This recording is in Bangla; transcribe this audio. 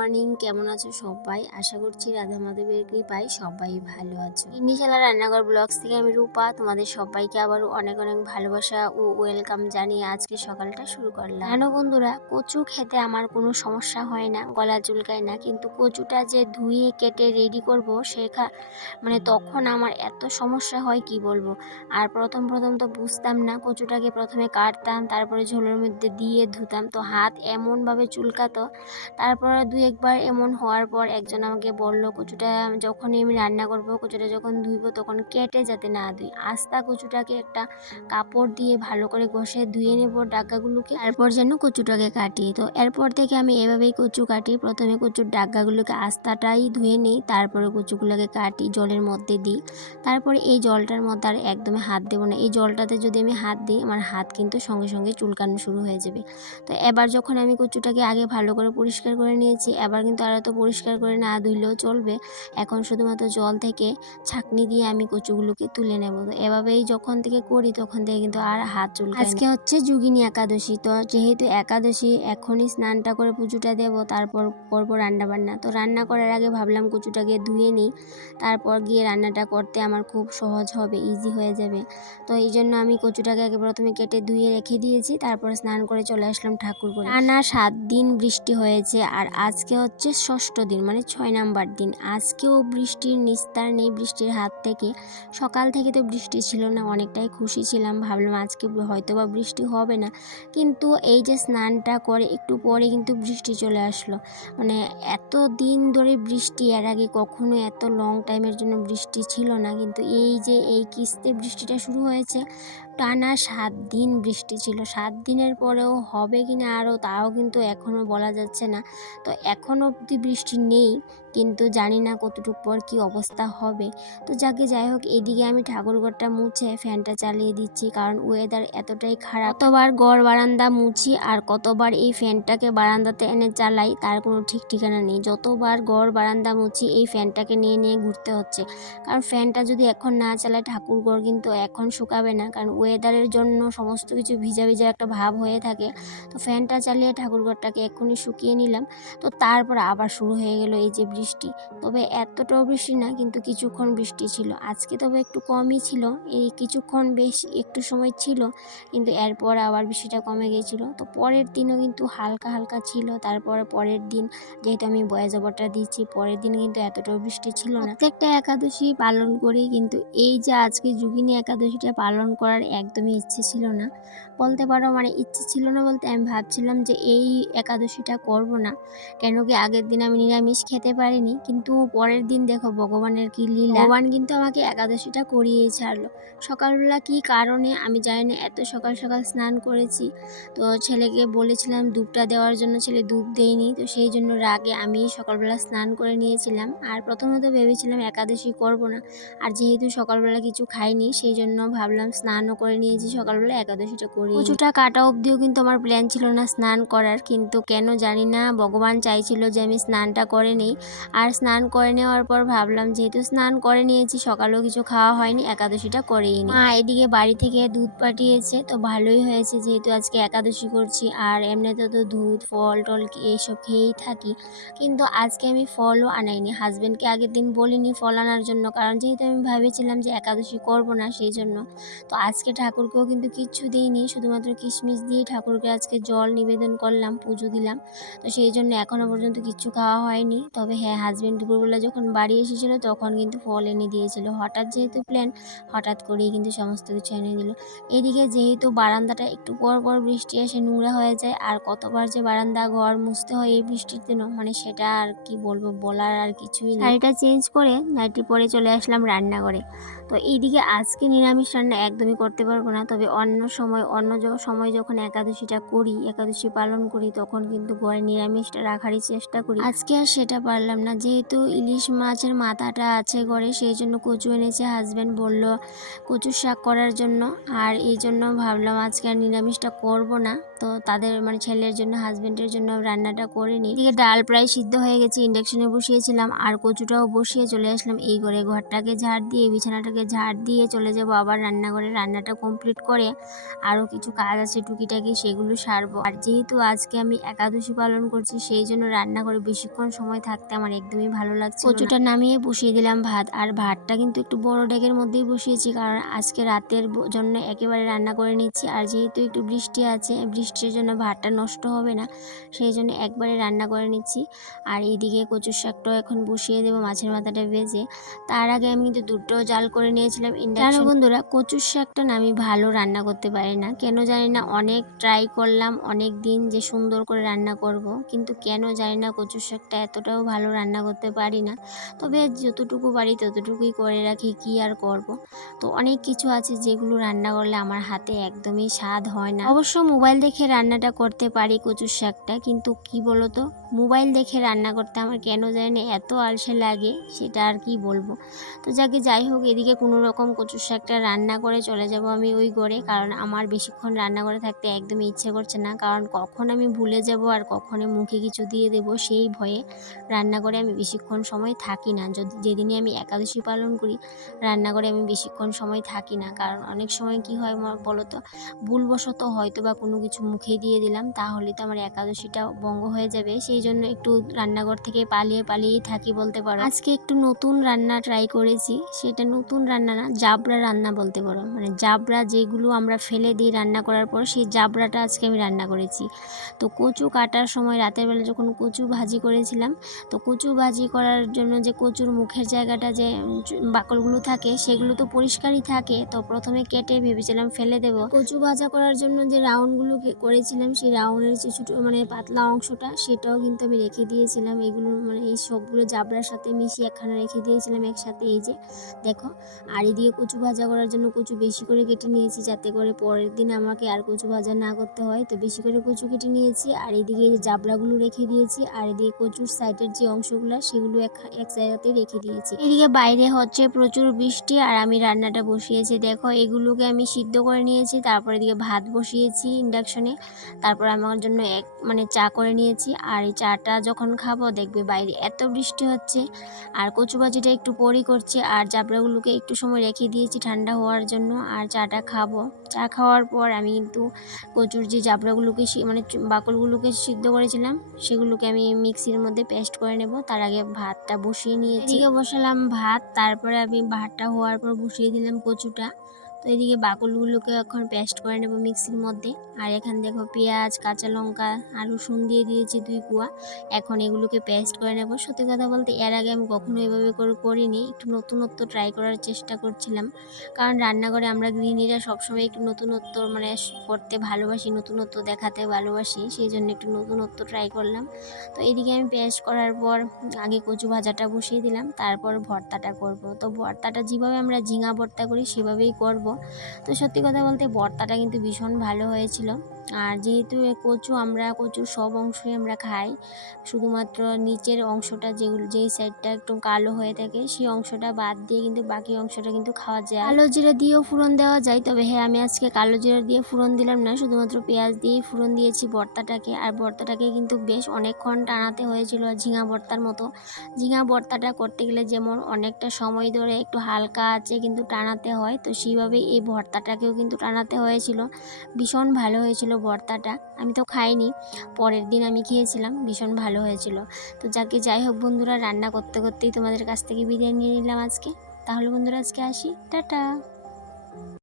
মর্নিং, কেমন আছো সবাই? আশা করছি রাধা মাধবের কৃপায় সবাই ভালো আছো। ইন্ডিশালা রান্নাঘর ব্লগস থেকে আমি রূপা তোমাদের সবাইকে আবারও অনেক অনেক ভালোবাসা ও ওয়েলকাম জানিয়ে আজকে সকালটা শুরু করলাম। জানো বন্ধুরা, কচু খেতে আমার কোনো সমস্যা হয় না, গলা চুলকায় না, কিন্তু কচুটা যে ধুয়ে কেটে রেডি করবো তখন আমার এত সমস্যা হয় কি বলবো। আর প্রথম প্রথম তো বুঝতাম না, কচুটাকে প্রথমে কাটতাম, তারপরে ঝোলের মধ্যে দিয়ে ধুতাম, তো হাত এমনভাবে চুলকাতো। তারপর দুই একবার এমন হওয়ার পর একজন আমাকে বলল, কচুটা যখনই আমি রান্না করব, কচুটা যখন ধুইব তখন কেটে যাতে না ধুই, আস্তা কচুটাকে একটা কাপড় দিয়ে ভালো করে ঘষে ধুয়ে নেব ডাক্কাগুলোকে, তারপর যেন কচুটাকে কাটি। তো এরপর থেকে আমি এভাবেই কচু কাটি। প্রথমে কচুর ডাক্কাগুলোকে আস্তাটাই ধুয়ে নিই, তারপরে কচুগুলোকে কাটি, জলের মধ্যে দিই। তারপরে এই জলটার মধ্যে আর একদমই হাত দেবো না। এই জলটাতে যদি আমি হাত দিই, আমার হাত কিন্তু সঙ্গে সঙ্গে চুলকানো শুরু হয়ে যাবে। তো এবার যখন আমি কচুটাকে আগে ভালো করে পরিষ্কার করে নিয়েছি, এবার কিন্তু আর তো পরিষ্কার করে না ধুইলেও চলবে। এখন শুধুমাত্র জল থেকে ছাঁকনি দিয়ে আমি কচুগুলোকে তুলে নেব। তো এভাবেই যখন থেকে করি তখন থেকে কিন্তু আর হাত চুলকায় না। আজকে হচ্ছে যোগিনী একাদশী, তো যেহেতু একাদশী এখনই স্নানটা করে পুজোটা দেব, তারপর করবো রান্নাবান্না। তো রান্না করার আগে ভাবলাম কচুটাকে ধুয়ে নিই, তারপর গিয়ে রান্নাটা করতে আমার খুব সহজ হবে, ইজি হয়ে যাবে। তো এই জন্য আমি কচুটাকে আগে প্রথমে কেটে ধুয়ে রেখে দিয়েছি, তারপর স্নান করে চলে আসলাম ঠাকুর ঘরে। টানা 7 দিন বৃষ্টি হয়েছে, আর আজকে হচ্ছে ষষ্ঠ দিন, মানে 6 নাম্বার দিন। আজকেও বৃষ্টির নিস্তার নেই বৃষ্টির হাত থেকে। সকাল থেকে তো বৃষ্টি ছিল না, অনেকটাই খুশি ছিলাম, ভাবলাম আজকে হয়তো বা বৃষ্টি হবে না, কিন্তু এই যে স্নানটা করে একটু পরে কিন্তু বৃষ্টি চলে আসলো। এত দিন ধরে বৃষ্টি, এর আগে কখনো এত লং টাইমের জন্য বৃষ্টি ছিল না, কিন্তু এই যে এই কিস্তে বৃষ্টিটা শুরু হয়েছে, টানা 7 দিন বৃষ্টি ছিল। 7 দিনের পরেও হবে কিনা আরও, তাও কিন্তু এখনও বলা যাচ্ছে না। তো এখনও অবধি বৃষ্টি নেই, কিন্তু জানি না কতটুকু পর কী অবস্থা হবে। তো যাই হোক, এদিকে আমি ঠাকুরঘরটা মুছে ফ্যানটা চালিয়ে দিচ্ছি, কারণ ওয়েদার এতটাই খারাপ। কতবার ঘর বারান্দা মুছি আর কতবার এই ফ্যানটাকে বারান্দাতে এনে চালাই, তার কোনো ঠিক ঠিকানা নেই। যতবার ঘর বারান্দা মুছি এই ফ্যানটাকে নিয়ে নিয়ে ঘুরতে হচ্ছে, কারণ ফ্যানটা যদি এখন না চালায় ঠাকুরঘর কিন্তু এখন শুকাবে না, কারণ ওয়েদারের জন্য সমস্ত কিছু ভিজা ভিজা একটা ভাব হয়ে থাকে। তো ফ্যানটা চালিয়ে ঠাকুরঘরটাকে এক্ষুনি শুকিয়ে নিলাম। তো তারপর আবার শুরু হয়ে গেল এই যে বৃষ্টি। তবে এতটাও বৃষ্টি না, কিন্তু কিছুক্ষণ বৃষ্টি ছিল আজকে, তবে একটু কমই ছিল। এই কিছুক্ষণ বেশ একটু সময় ছিল, কিন্তু এরপর আবার বৃষ্টিটা কমে গিয়েছিল। তো পরের দিনও কিন্তু হালকা হালকা ছিল। তারপরে পরের দিন, যেহেতু আমি ভয়েস ওভারটা দিচ্ছি, পরের দিন কিন্তু এতটাও বৃষ্টি ছিল না। প্রত্যেকটা একাদশী পালন করি, কিন্তু এই যে আজকে যোগিনী একাদশীটা পালন করার একদমই ইচ্ছে ছিল না বলতে পারো। ইচ্ছে ছিল না বলতে, আমি ভাবছিলাম যে এই একাদশীটা করব না, কেন কি আগের দিন আমি নিরামিষ খেতে পারিনি। কিন্তু পরের দিন দেখো ভগবানের কি লীলা, ভগবান কিন্তু আমাকে একাদশীটা করিয়েই ছাড়লো। সকালবেলা কি কারণে আমি জানি না, এত সকাল সকাল স্নান করেছি। তো ছেলেকে বলেছিলাম ধূপটা দেওয়ার জন্য, ছেলে ধূপ দেয়নি, তো সেই জন্য রাগে আমি সকালবেলা স্নান করে নিয়েছিলাম। আর প্রথমত ভেবেছিলাম একাদশী করব না, আর যেহেতু সকালবেলা কিছু খাইনি, সেই জন্য ভাবলাম স্নানও করে নিয়েছি সকালবেলা, একাদশীটা করি। কচুটা কাটা অবধিও কিন্তু আমার প্ল্যান ছিল না স্নান করার, কিন্তু কেন জানি না ভগবান চাইছিল যে আমি স্নানটা করে নিই। আর স্নান করে নেওয়ার পর ভাবলাম যেহেতু স্নান করে নিয়েছি, সকালেও কিছু খাওয়া হয়নি, একাদশীটা করেই নি। মা এদিকে বাড়ি থেকে দুধ পাঠিয়েছে, তো ভালোই হয়েছে, যেহেতু আজকে একাদশী করছি। আর এমনিতে তো দুধ ফল টল এইসব খেয়েই থাকি, কিন্তু আজকে আমি ফলও আনাইনি। হাজব্যান্ডকে আগের দিন বলিনি ফল আনার জন্য, কারণ যেহেতু আমি ভেবেছিলাম যে একাদশী করব না, সেই জন্য। তো আজকে ঠাকুরকেও কিন্তু কিচ্ছু দিইনি, শুধুমাত্র কিশমিশ দিয়ে ঠাকুরকে আজকে জল নিবেদন করলাম, পুজো দিলাম। তো সেই জন্য এখনও পর্যন্ত কিচ্ছু খাওয়া হয়নি। তবে হ্যাঁ, হাজব্যান্ড দুপুরবেলা যখন বাড়ি এসেছিলো তখন কিন্তু ফল এনে দিয়েছিল। হঠাৎ যেহেতু প্ল্যান, হঠাৎ করেই কিন্তু সমস্ত কিছু এনে দিল। এদিকে যেহেতু বারান্দাটা একটু পর পর বৃষ্টি এসে নোংরা হয়ে যায়, আর কতবার যে বারান্দা ঘর মুছতে হয় এই বৃষ্টির জন্য, সেটা আর কি বলবো, বলার আর কিছুই নেই। শাড়িটা চেঞ্জ করে নাইটি পরে চলে আসলাম রান্নাঘরে। তো এইদিকে আজকে নিরামিষ রান্না একদমই করতে পারবো না, তবে অন্য সময় যখন একাদশীটা করি, একাদশী পালন করি, তখন কিন্তু ঘরে নিরামিষটা রাখারই চেষ্টা করি। আজকে আর সেটা পারলাম না, যেহেতু ইলিশ মাছের মাথাটা আছে ঘরে, সেই জন্য কচু এনেছে। হাজব্যান্ড বলল কচুর শাক করার জন্য, আর এই জন্য ভাবলাম আজকে আর নিরামিষটা করব না। তো তাদের মানে ছেলের জন্য হাজবেন্ডের জন্য রান্নাটা করে নিই। এদিকে ডাল প্রায় সিদ্ধ হয়ে গেছে, ইন্ডাকশনে বসিয়েছিলাম আর কচুটাও বসিয়ে চলে আসলাম এই ঘরে। ঘরটাকে ঝাড় দিয়ে বিছানাটাকে ঝাড় দিয়ে চলে যাব আবার রান্নাঘরে। রান্নাটা কমপ্লিট করে আরও কিছু কাজ আছে টুকিটাকি, সেগুলো সারবো। আর যেহেতু আজকে আমি একাদশী পালন করছি সেই জন্য রান্নাঘরে বেশিক্ষণ সময় থাকতে আমার একদমই ভালো লাগছে। কচুটা নামিয়ে বসিয়ে দিলাম ভাত, আর ভাতটা কিন্তু একটু বড় ডেকের মধ্যেই বসিয়েছি কারণ আজকে রাতের জন্য একেবারে রান্না করে নিচ্ছি। আর যেহেতু একটু বৃষ্টি আছে, বৃষ্টির জন্য ভাতটা নষ্ট হবে না, সেই জন্য একবারে রান্না করে নিচ্ছি। আর এইদিকে কচুর শাকটাও এখন বসিয়ে দেবো মাছের মাথাটা ভেজে। তার আগে আমি কিন্তু দুটোও জাল করে নিয়েছিলাম ইন্ডাকশন। বন্ধুরা, কচুর শাকটা না আমি ভালো রান্না করতে পারি না, কেন জানি না। অনেক ট্রাই করলাম অনেক দিন যে সুন্দর করে রান্না করব, কিন্তু কেন জানি না কচুর শাকটা এতটাও ভালো রান্না করতে পারি না। তবে যতটুকু পারি ততটুকুই করে রাখি, কি আর করব। তো অনেক কিছু আছে যেগুলো রান্না করলে আমার হাতে একদমই স্বাদ হয় না। অবশ্য মোবাইল দেখে রান্নাটা করতে পারি কচুর শাকটা, কিন্তু কি বলতো, মোবাইল দেখে রান্না করতে আমার কেন জানি না এত আলসে লাগে, সেটা আর কি বলবো। তো যাই হোক, এদিকে কোনো রকম কচুর শাকটা রান্না করে চলে যাব আমি ওই ঘরে, কারণ আমার বেশিক্ষণ রান্না করে থাকতে একদমই ইচ্ছে করছে না। কারণ কখন আমি ভুলে যাব আর কখনই মুখে কিছু দিয়ে দেব সেই ভয়ে রান্না করে আমি বেশিক্ষণ সময় থাকি না। যেদিনে আমি একাদশী পালন করি রান্না করে আমি বেশিক্ষণ সময় থাকি না, কারণ অনেক সময় কি হয় বলো তো, ভুলবশত হয়তো বা কোনো কিছু মুখে দিয়ে দিলাম, তাহলে তো আমার একাদশীটা ভঙ্গ হয়ে যাবে। সেই জন্য একটু রান্নাঘর থেকে পালিয়েই থাকি বলতে পারো। আজকে একটু নতুন রান্না ট্রাই করেছি, সেটা নতুন রান্না না, জাবরা রান্না বলতে পারো। মানে জাবরা যেগুলো আমরা ফেলে দিই রান্না করার পর, সেই জাবরাটা আজকে আমি রান্না করেছি। তো কচু কাটার সময় রাতের বেলা যখন কচু ভাজি করেছিলাম, তো কচু ভাজি করার জন্য যে কচুর মুখের জায়গাটা যে বাকলগুলো থাকে সেগুলো তো পরিষ্কারই থাকে। তো প্রথমে কেটে ভেবেছিলাম ফেলে দেব। কচু ভাজা করার জন্য যে রাউন্ডগুলো করেছিলাম, সেই রাউন্ডের যে ছোটো মানে পাতলা অংশটা, সেটাও কিন্তু আমি রেখে দিয়েছিলাম। এগুলো মানে এই সবগুলো জাবরার সাথে মিশিয়ে একখানা রেখে দিয়েছিলাম একসাথে, এই যে দেখো। আর এদিকে কচু ভাজা করার জন্য কচু বেশি করে কেটে নিয়েছি, যাতে করে পরের দিন আমাকে আর কচু ভাজা না করতে হয়। তো বেশি করে কচু কেটে নিয়েছি, আর এদিকে জাবরাগুলো রেখে দিয়েছি, আর এদিকে কচুর সাইডের যে অংশগুলো সেগুলো এক জায়গাতে রেখে দিয়েছি। এদিকে বাইরে হচ্ছে প্রচুর বৃষ্টি, আর আমি রান্নাটা বসিয়েছি। দেখো, এগুলোকে আমি সিদ্ধ করে নিয়েছি, তারপর এদিকে ভাত বসিয়েছি ইন্ডাকশনে। তারপর আমার জন্য মানে চা করে নিয়েছি। আর এই চাটা যখন খাবো দেখবে বাইরে এত বৃষ্টি হচ্ছে, আর কচু ভাজিটা একটু পরই করছি, আর জাবড়াগুলোকে একটু সময় রেখে দিয়েছি ঠান্ডা হওয়ার জন্য। আর চাটা খাবো। চা খাওয়ার পর আমি কিন্তু কচুর যে জাবড়াগুলোকে মানে বাকলগুলোকে সিদ্ধ করেছিলাম, সেগুলোকে আমি মিক্সির মধ্যে পেস্ট করে নেব। তার আগে ভাতটা বসিয়ে নিয়েছি। এদিকে বসালাম ভাত, তারপরে আমি ভাতটা হওয়ার পর বসিয়ে দিলাম কচুটা। তো এদিকে বাকলগুলোকে এখন পেস্ট করে নেব মিক্সির মধ্যে। আর এখানে দেখো পেঁয়াজ, কাঁচা লঙ্কা আর রসুন দিয়ে দিয়েছি 2 কোয়া। এখন এগুলোকে পেস্ট করে নেব। সত্যি কথা বলতে এর আগে আমি কখনো এভাবে করে করিনি, একটু নতুনত্ব ট্রাই করার চেষ্টা করছিলাম। কারণ রান্নাঘরে আমরা গৃহিণীরা সবসময় একটু নতুনত্ব মানে করতে ভালোবাসি, নতুনত্ব দেখাতে ভালোবাসি, সেই জন্য একটু নতুনত্ব ট্রাই করলাম। তো এদিকে আমি পেস্ট করার পর আগে কচু ভাজাটা বসিয়ে দিলাম, তারপর ভর্তাটা করব। তো ভর্তাটা যেভাবে আমরা ঝিঙা ভর্তা করি সেভাবেই করব। তো সত্যি কথা বলতে ভর্তাটা কিন্তু ভীষণ ভালো হয়েছিল। আর যেহেতু কচুর সব অংশই আমরা খাই, শুধুমাত্র নিচের অংশটা যেই সাইডটা একটু কালো হয়ে থাকে সেই অংশটা বাদ দিয়ে কিন্তু বাকি অংশটা কিন্তু খাওয়া যায়। কালো জিরা দিয়েও ফোড়ন দেওয়া যায়, তবে হ্যাঁ আমি আজকে কালো জিরা দিয়ে ফোড়ন দিলাম না, শুধুমাত্র পেঁয়াজ দিয়েই ফোড়ন দিয়েছি ভর্তাটাকে। আর ভর্তাটাকে কিন্তু বেশ অনেকক্ষণ টানাতে হয়েছিল, ঝিঙা ভর্তার মতো। ঝিঙা ভর্তাটা করতে গেলে যেমন অনেকটা সময় ধরে একটু হালকা আছে কিন্তু টানাতে হয়, তো সেইভাবেই এই ভর্তাটাকেও কিন্তু টানাতে হয়েছিল। ভীষণ ভালো হয়েছিল ভর্তাটা, আমি তো খাইনি, পরের দিন আমি খেয়েছিলাম, ভীষণ ভালো হয়েছিল। তো যাই হোক বন্ধুরা, রান্না করতে করতেই তোমাদের কাছ থেকে বিদায় নিয়ে নিলাম আজকে। তাহলে বন্ধুরা আজকে আসি, টাটা।